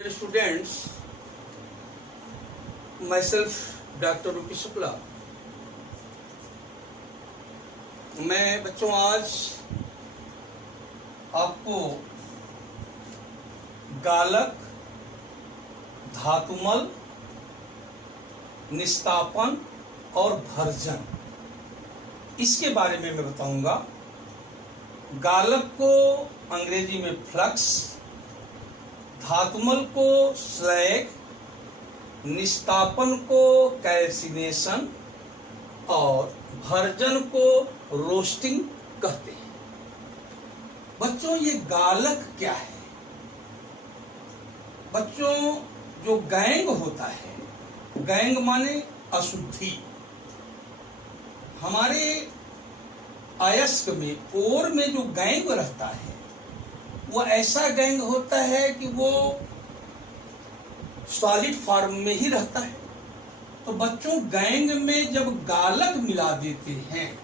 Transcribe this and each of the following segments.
Dear students, myself doctor रूपी शुक्ला। मैं बच्चों आज आपको गालक, धातुमल, निस्तापन और भर्जन इसके बारे में मैं बताऊंगा। गालक को अंग्रेजी में फ्लक्स, धातुमल को स्लैग, निस्तापन को कैल्सिनेशन और भर्जन को रोस्टिंग कहते हैं। बच्चों ये गालक क्या है? बच्चों जो गैंग होता है, गैंग माने अशुद्धि, हमारे अयस्क में पोर में जो गैंग रहता है वो ऐसा गैंग होता है कि वो सॉलिड फॉर्म में ही रहता है। तो बच्चों गैंग में जब गालक मिला देते हैं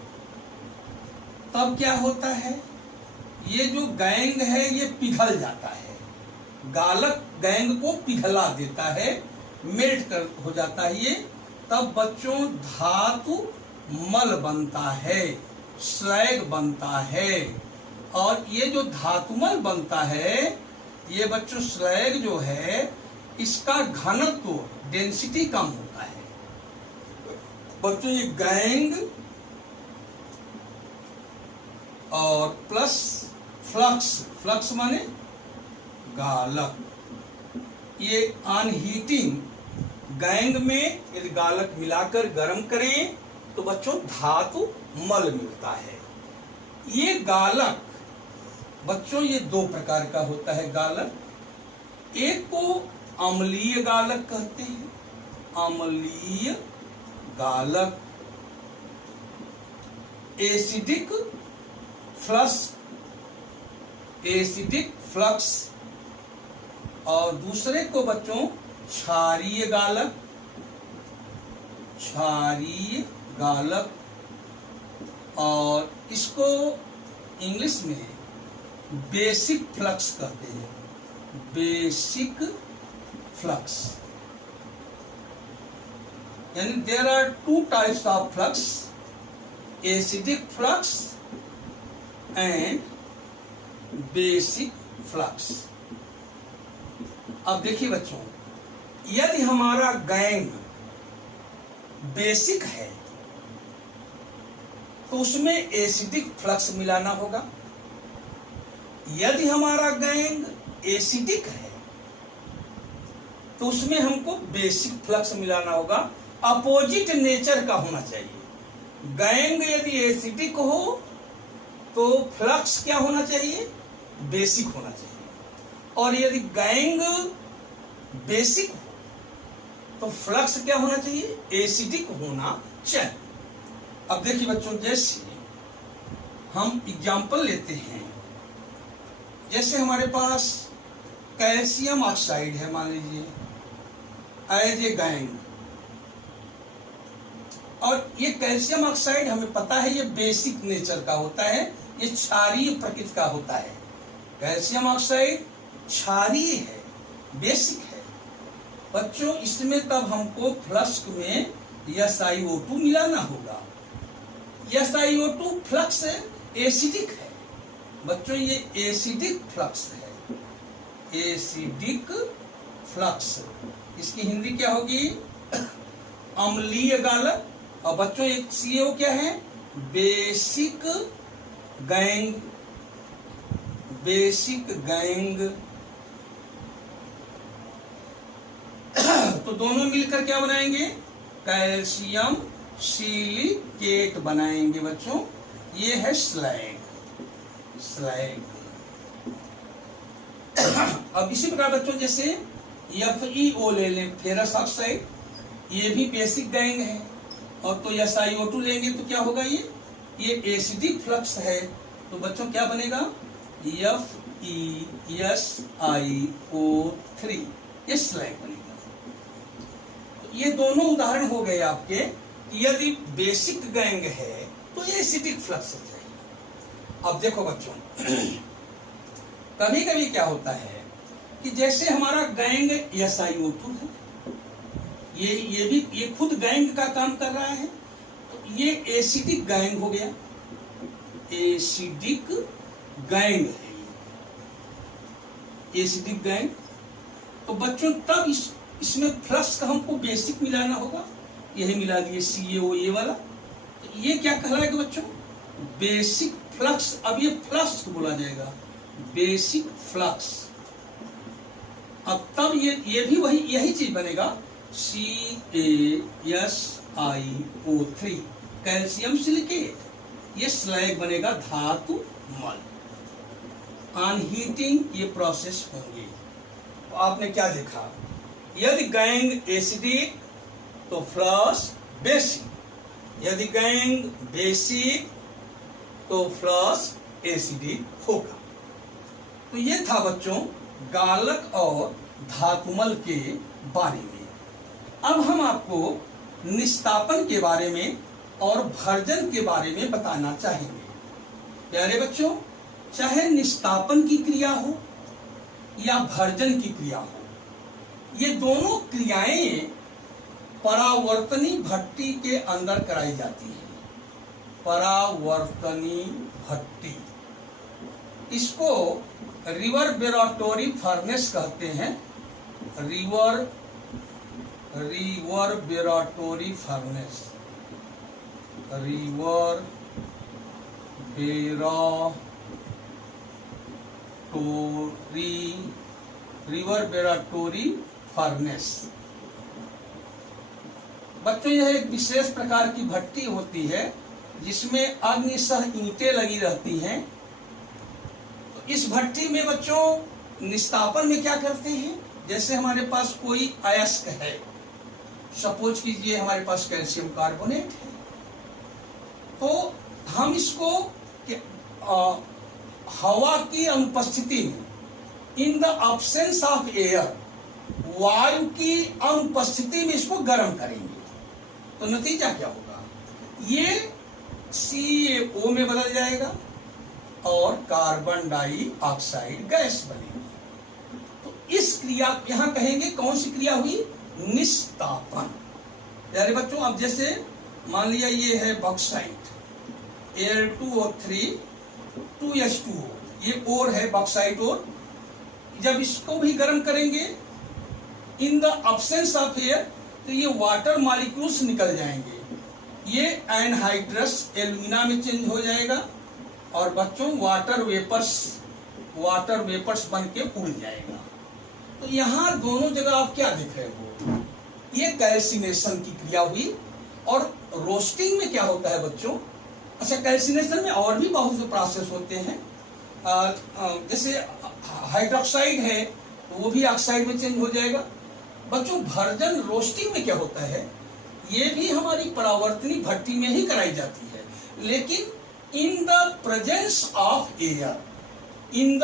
तब क्या होता है, ये जो गैंग है ये पिघल जाता है। गालक गैंग को पिघला देता है, मेल्ट कर हो जाता है ये। तब बच्चों धातु मल बनता है, स्लैग बनता है। और ये जो धातुमल बनता है, ये बच्चों स्लैग जो है इसका घनत्व डेंसिटी कम होता है। बच्चों ये गैंग और प्लस फ्लक्स, फ्लक्स माने गालक, ये अनहीटिंग गैंग में यदि गालक मिलाकर गर्म करें तो बच्चों धातु मल मिलता है। ये गालक बच्चों ये दो प्रकार का होता है गालक। एक को अम्लीय गालक कहते हैं, अम्लीय गालक, एसिडिक फ्लक्स, एसिडिक फ्लक्स। और दूसरे को बच्चों क्षारीय गालक, क्षारीय गालक। और इसको इंग्लिश में बेसिक फ्लक्स कहते हैं, बेसिक फ्लक्स। यानी there are two types of flux, acidic flux and basic flux. अब देखिए बच्चों, यदि हमारा गैंग बेसिक है तो उसमें एसिडिक फ्लक्स मिलाना होगा। यदि हमारा गैंग एसिडिक है तो उसमें हमको बेसिक फ्लक्स मिलाना होगा। अपोजिट नेचर का होना चाहिए। गैंग यदि एसिडिक हो तो फ्लक्स क्या होना चाहिए? बेसिक होना चाहिए। और यदि गैंग बेसिक हो तो फ्लक्स क्या होना चाहिए? एसिडिक होना चाहिए। अब देखिए बच्चों, जैसे हम एग्जाम्पल लेते हैं, जैसे हमारे पास कैल्शियम ऑक्साइड है, मान लीजिए एज ए गैंग। और ये कैल्शियम ऑक्साइड हमें पता है ये बेसिक नेचर का होता है, ये क्षारीय प्रकृति का होता है। कैल्शियम ऑक्साइड क्षारीय है, बेसिक है। बच्चों इसमें तब हमको फ्लक्स में SiO2 मिलाना होगा। SiO2 फ्लक्स एसिडिक है। बच्चों ये एसिडिक फ्लक्स है, एसिडिक फ्लक्स। इसकी हिंदी क्या होगी? अम्लीय गालक। और बच्चों एक CO क्या है? Basic gangue, basic gangue. तो दोनों मिलकर क्या बनाएंगे? कैल्शियम सिलिकेट बनाएंगे बच्चों। ये है स्लैग, स्लैग। अब इसी प्रकार बच्चों जैसे FeO ले लें, फेरस ऑक्साइड, ये भी बेसिक गैंग है। और तो SiO2 लेंगे तो क्या होगा? ये एसिडिक फ्लक्स है। तो बच्चों क्या बनेगा? FeSiO3, ये स्लैग बनेगा। तो ये दोनों उदाहरण हो गए आपके कि यदि बेसिक गैंग है तो ये एसिडिक फ्लक्स हो जाएगी। अब देखो बच्चों, कभी कभी क्या होता है कि जैसे हमारा गैंग SiO2 है, ये खुद गैंग का काम कर रहा है, तो ये एसिडिक गैंग हो गया, एसिडिक गैंग है एसिडिक गैंग। तो बच्चों तब इसमें फ्लक्स का हमको बेसिक मिलाना होगा, यही मिला दिए CaOA वाला, तो ये क्या कहलाएगा बच्चों, बेसिक फ्लक्स। अब ये फ्लक्स को बोला जाएगा बेसिक फ्लक्स। अब तब ये भी वही यही चीज बनेगा CaSiO3 कैल्शियम सिलिकेट, ये स्लैग बनेगा धातु मल। ऑन हीटिंग ये प्रोसेस होंगे। तो आपने क्या देखा, यदि गैंग एसिडिक तो फ्लक्स बेसिक, यदि गैंग बेसिक तो फ्लक्स एसिडिक होगा। तो ये था बच्चों गालक और धातुमल के बारे में। अब हम आपको निस्तापन के बारे में और भर्जन के बारे में बताना चाहेंगे। प्यारे बच्चों, चाहे निस्तापन की क्रिया हो या भर्जन की क्रिया हो, ये दोनों क्रियाएं परावर्तनी भट्टी के अंदर कराई जाती है। परावर्तनी भट्टी, इसको रिवर्बेरेटरी फर्नेस कहते हैं। रिवर्बेरेटरी फर्नेस, रिवर्बेरेटरी फर्नेस। बच्चों यह एक विशेष प्रकार की भट्टी होती है जिसमें अग्निशः ईंटें लगी रहती हैं। तो इस भट्टी में बच्चों निस्तापन में क्या करते हैं, जैसे हमारे पास कोई अयस्क है, सपोज कीजिए हमारे पास कैल्शियम कार्बोनेट है, तो हम इसको हवा की अनुपस्थिति में, in the absence of air, वायु की अनुपस्थिति में इसको गर्म करेंगे। तो नतीजा क्या होगा, ये CaO में बदल जाएगा और कार्बन डाइऑक्साइड गैस बनेगी। तो इस क्रिया यहां कहेंगे कौन सी क्रिया हुई, निस्तापन। यानी बच्चों अब जैसे मान लिया ये है बॉक्साइट, Al2O3 2H2O, ये और है बॉक्साइट और। जब इसको भी गर्म करेंगे in the absence of air, तो ये वाटर मॉलिक्यूल्स निकल जाएंगे, ये एनहाइड्रस एल्यूमिना में चेंज हो जाएगा और बच्चों वाटर वेपर्स बन के उड़ जाएगा। तो यहाँ दोनों जगह आप क्या देख रहे हो, ये कैल्सिनेशन की क्रिया हुई। और रोस्टिंग में क्या होता है बच्चों, अच्छा कैल्सिनेशन में और भी बहुत से प्रोसेस होते हैं, जैसे हाइड्रोक्साइड है तो वो भी ऑक्साइड में चेंज हो जाएगा। बच्चों भर्जन रोस्टिंग में क्या होता है, ये भी हमारी परावर्तनी भट्टी में ही कराई जाती है, लेकिन in the presence of air, in the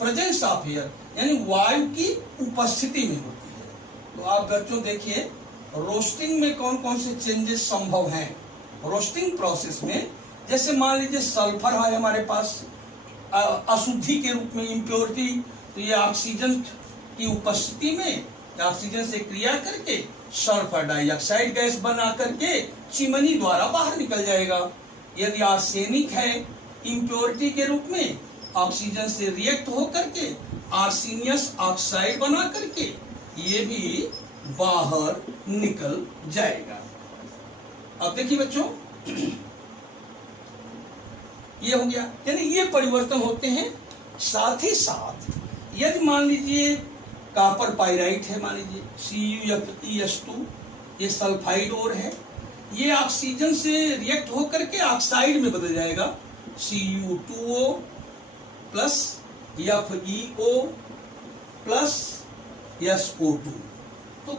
presence of air यानी वायु की उपस्थिति में होती है। तो आप बच्चों देखिए रोस्टिंग में कौन कौन से चेंजेस संभव हैं। रोस्टिंग प्रोसेस में जैसे मान लीजिए सल्फर है हमारे पास अशुद्धि के रूप में, इम्प्योरिटी, तो ये ऑक्सीजन की उपस्थिति में ऑक्सीजन से क्रिया करके सल्फर डाइऑक्साइड गैस बना करके चिमनी द्वारा बाहर निकल जाएगा। यदि आर्सेनिक है इम्प्योरिटी के रूप में, ऑक्सीजन से रिएक्ट होकर के आर्सेनियस ऑक्साइड बना करके ये भी बाहर निकल जाएगा। अब देखिए बच्चों ये हो गया, यानी ये परिवर्तन होते हैं। साथ ही साथ यदि मान लीजिए कॉपर पाइराइट है, मान लीजिए CuFeS2, ये सल्फाइड और है, ये ऑक्सीजन से रिएक्ट होकर के ऑक्साइड में बदल जाएगा, Cu2O plus FeO plus SO2। तो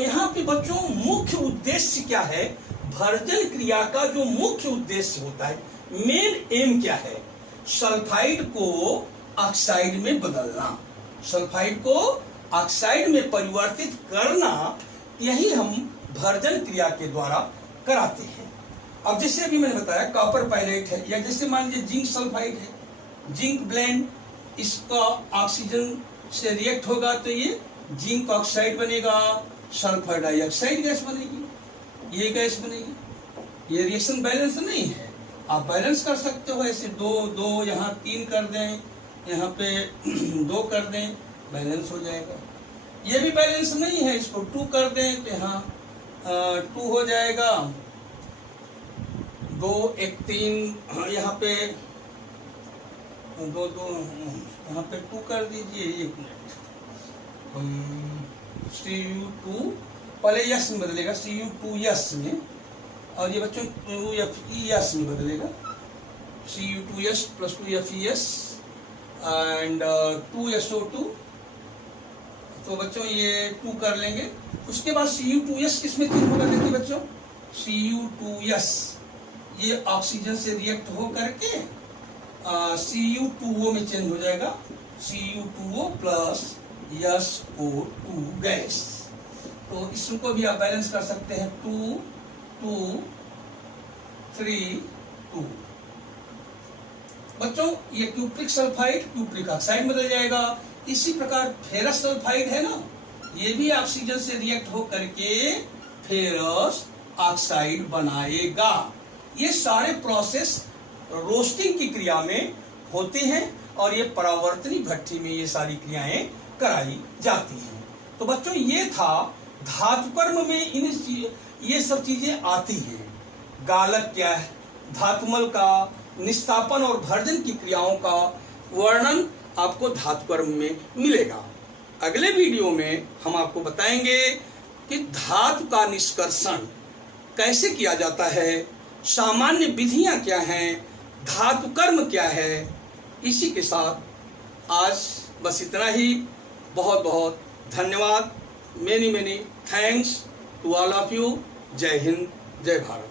यहाँ पे बच्चों मुख्य उद्देश्य क्या है, भर्जन क्रिया का जो मुख्य उद्देश्य होता है, मेन एम क्या है, सल्फाइड को ऑक्साइड में बदलना, सल्फाइड को ऑक्साइड में परिवर्तित करना, यही हम भर्जन क्रिया के द्वारा कराते हैं। अब जैसे अभी मैंने बताया कॉपर पाइराइट है, या जैसे मान लीजिए जिंक सल्फाइड है, जिंक ब्लेंड, इसका ऑक्सीजन से रिएक्ट होगा तो ये जिंक ऑक्साइड बनेगा, सल्फर डाइऑक्साइड गैस बनेगी, ये गैस बनेगी। ये रिएक्शन बैलेंस नहीं है, आप बैलेंस कर सकते हो ऐसे, दो दो यहाँ 3 कर दें, यहाँ पे 2 कर दें, बैलेंस हो जाएगा। ये भी बैलेंस नहीं है, इसको 2 कर दें तो यहाँ 2 हो जाएगा, 2 1 3, यहाँ पे 2 2, यहाँ पे 2 कर दीजिए। 1 मिनट, Cu2 पहले यस में बदलेगा, Cu2s में, और ये बच्चों 2Fes में बदलेगा, Cu2s plus 2Fes and 2SO2। तो बच्चों ये 2 कर लेंगे। उसके बाद Cu2s किस में चेंज होगा, देखिए बच्चों, Cu2s ये ऑक्सीजन से रिएक्ट हो करके Cu2O में चेंज हो जाएगा, Cu2O प्लस SO2 गैस। तो इसको भी आप बैलेंस कर सकते हैं, 2 2 3 2। बच्चों ये क्यूप्रिक सल्फाइड क्यूप्रिक ऑक्साइड में बदल जाएगा। इसी प्रकार फेरस सल्फाइड है ना, ये भी ऑक्सीजन से रिएक्ट हो करके फेरस ऑक्साइड बनाएगा। ये सारे प्रोसेस रोस्टिंग की क्रिया में होते हैं और ये परावर्तनी भट्ठी में ये सारी क्रियाएं कराई जाती हैं। तो बच्चों ये था धातुकर्म में ये सब चीजें आती हैं। गालक क्या है, धातुमल का निस्तापन और भर्जन की क्रियाओं का वर्णन आपको धातुकर्म में मिलेगा। अगले वीडियो में हम आपको बताएंगे कि धातु का निष्कर्षण कैसे किया जाता है, सामान्य विधियां क्या हैं, धातुकर्म क्या है। इसी के साथ आज बस इतना ही। बहुत बहुत धन्यवाद। Many many thanks to all of you. जय हिंद, जय भारत।